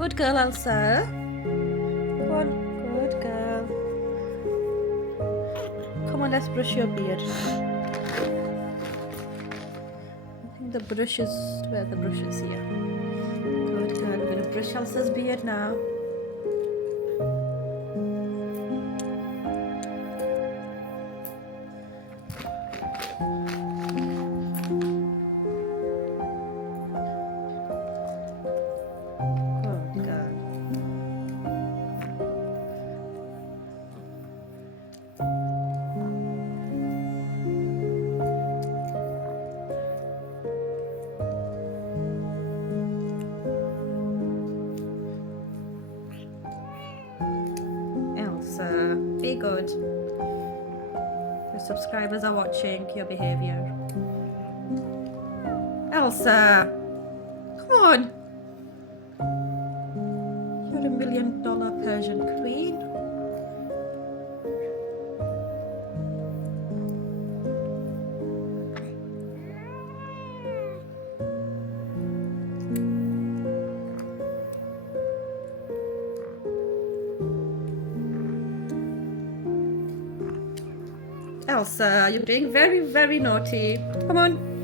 Good girl, Elsa. Go on, good girl. Come on, let's brush your beard. I think the brush is where the brush is here. Good girl. We're gonna brush Elsa's beard now. Good girl. Elsa, be good. The subscribers are watching your behavior. Elsa, come on. You're a $1 million Persian queen. Elsa, you're being very, very naughty. Come on.